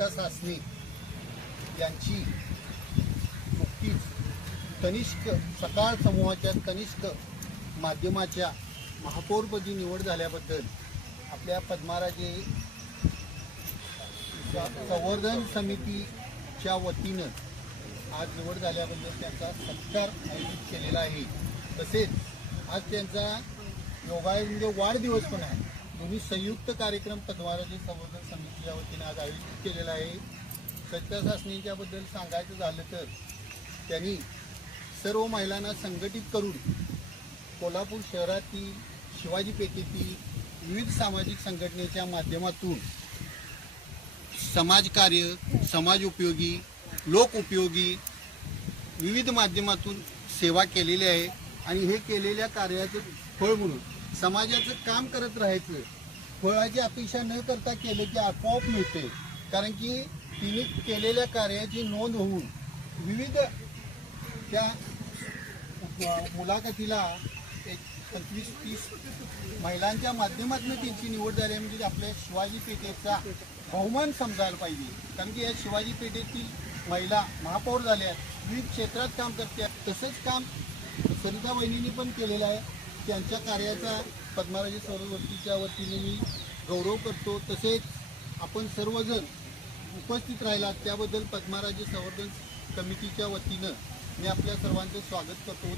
सरिता सासने यांची नुकतीच तनिष्क सकाळ समूहाच्या तनिष्क माध्यमाच्या महापौरपदी निवड झाल्याबद्दल आपल्या पद्माराजे संवर्धन समितीच्या वतीनं आज निवड झाल्याबद्दल त्यांचा सत्कार आयोजित केलेला आहे। तसेच आज त्यांचा योगायोग म्हणजे वाढदिवस पण आहे। दोन्ही संयुक्त कार्यक्रम पद्माराजे संवर्धन समितीच्या वतीने आज आयोजित केलेला आहे। सरिता सासनेंच्याबद्दल सांगायचं झालं तर त्यांनी सर्व महिलांना संघटित करून कोल्हापूर शहरातील शिवाजी पेठेतील विविध सामाजिक संघटनेच्या माध्यमातून समाजकार्य, समाज उपयोगी, लोक उपयोगी विविध माध्यमातून सेवा केलेली आहे। आणि हे केलेल्या कार्याचं फळ म्हणून समाजाचं काम करत राहायचं, फळाची अपेक्षा न करता केलं की आपोआप मिळते। कारण की तिने केलेल्या कार्याची नोंद होऊन विविध त्या मुलाखतीला एक 25-30 महिलांच्या माध्यमातून त्यांची निवड झाली म्हणजे आपल्या शिवाजी पेठेचा बहुमान समजायला पाहिजे। कारण की या शिवाजी पेठेतील महिला महापौर झाल्या, विविध क्षेत्रात काम करतात। तसंच काम सरिता बहिणींनी पण केलेलं आहे। त्यांच्या कार्याचा पद्माराजे संवर्धनच्या वतीने मी गौरव करतो। तसेच आपण सर्वजण उपस्थित राहिलात त्याबद्दल पद्माराजे संवर्धन समितीच्या वतीनं मी आपल्या सर्वांचं स्वागत करतो।